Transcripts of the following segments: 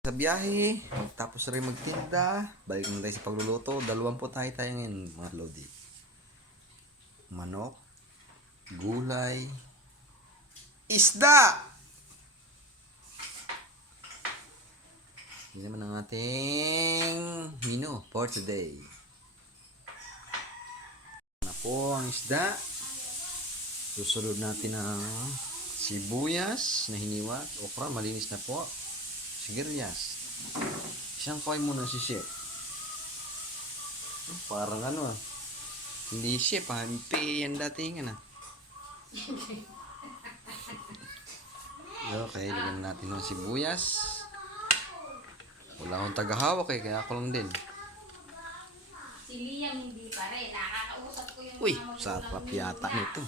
Sa biyahe, tapos rin magtinda, balik na tayo sa pagluluto. 20 tayo ngayon mga lodi. Manok, gulay, isda! Yan naman ang ating menu for today. Na po ang isda. Susunod natin ang sibuyas na hiniwat, okra, malinis na po. Sigarilyas. Isang koy muna si chef. Parang ano hindi chef ha. MP yan dating Okay, lagyan natin ng sibuyas. Wala akong tagahawak kaya ako lang din. Si Liam hindi pa rin. Nakakausap ko yung Uy, mga sarap magulang yata nila. nito.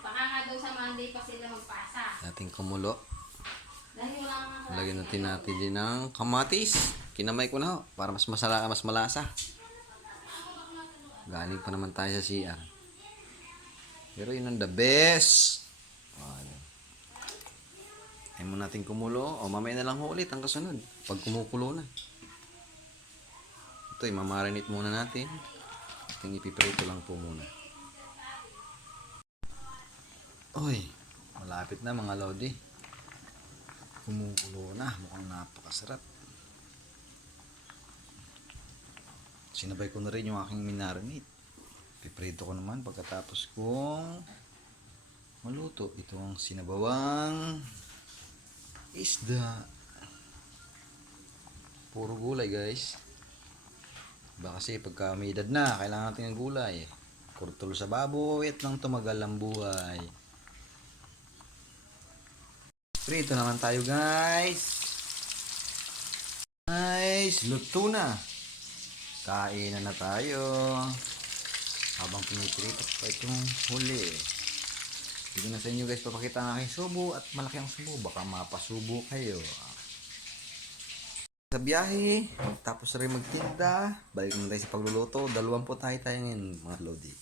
Baka nga daw sa Monday pa sila magpasa. Ating kumulo. Dahil wala nga Lagyan natin din ng kamatis. Kinamay ko na ho, para mas malasa. Galing pa naman tayo sa CR. Pero yun ang the best. Ay mo natin kumulo. O mamaya na lang ho ulit ang kasunod. Pag kumukulo na. Ito mamarinate muna natin. Ating ipiprito lang po muna. Uy, malapit na mga lodi. Kumukulo na. Mukhang napakasarap. Sinabay ko na rin yung aking minarinate. Piprito ko naman pagkatapos kong maluto. Ito ang sinabawang isda. Puro gulay guys. Baka kasi pagka may edad na, kailangan natin ng gulay. Kurtol sa baboy at nang tumagal ang buhay. Prito naman tayo guys. Nice, luto na. Kainan na tayo. Habang piniprito pa itong huli. Dito na sa inyo guys, papakita ang aking subo at malaki ang subo. Baka mapasubo kayo. Sa biyahe, tapos rin magtinda, balik na tayo sa pagluluto. 20 tayo ngayon mga lodi.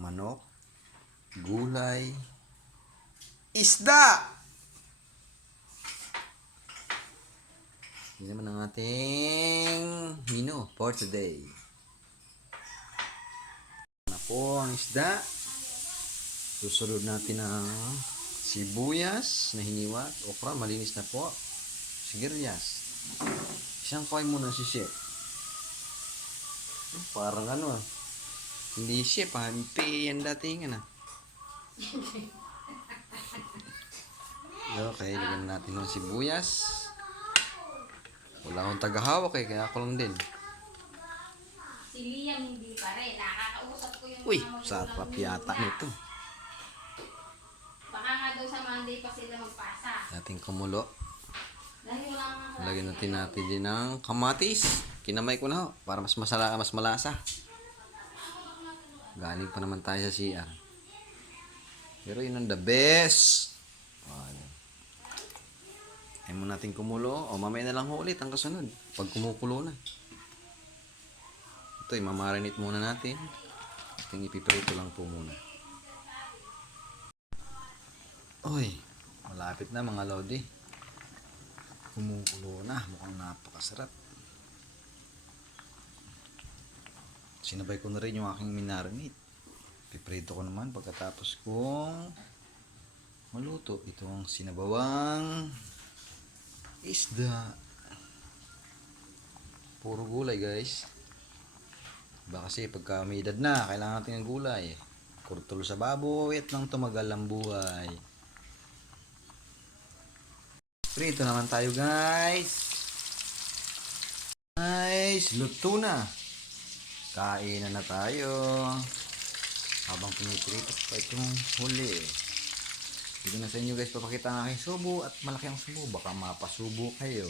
Manok, gulay, isda! Yan naman ang ating menu for today. Na po ang isda. Susunod natin ang sibuyas na hiniwat, okra, malinis na po. Sigarilyas. Isang koy muna si chef. Parang hindi chef ha. MP yan dating Okay, lagyan natin ng sibuyas. Wala akong tagahawak kaya ako lang din. Si Liam hindi pa rin. Nakakausap ko yung Uy, mga magulang sarap yata nila. nito. Baka nga daw sa Monday pa sila magpasa. Ating kumulo. Dahil wala nga Lagyan natin din ng kamatis. Kinamay ko na ho, para mas malasa. Galing pa naman tayo sa CR. Pero yun ang the best. Ay mo natin kumulo. O mamaya na lang ho ulit ang kasunod. Pag kumukulo na. Ito mamarinate muna natin. Ating ipiprito lang po muna. Uy, malapit na mga lodi. Kumukulo na. Mukhang napakasarap. Sinabay ko na rin yung aking minarinate. Piprito ko naman pagkatapos kong maluto. Ito ang sinabawang isda. Puro gulay guys. Baka kasi pagka may edad na, kailangan natin ng gulay. Kurtol sa baboy at nang tumagal ang buhay. Prito naman tayo guys. Nice, luto na. Kainan na tayo. Habang piniprito pa itong huli. Dito na sa inyo guys, papakita ang aking subo at malaki ang subo. Baka mapasubo kayo.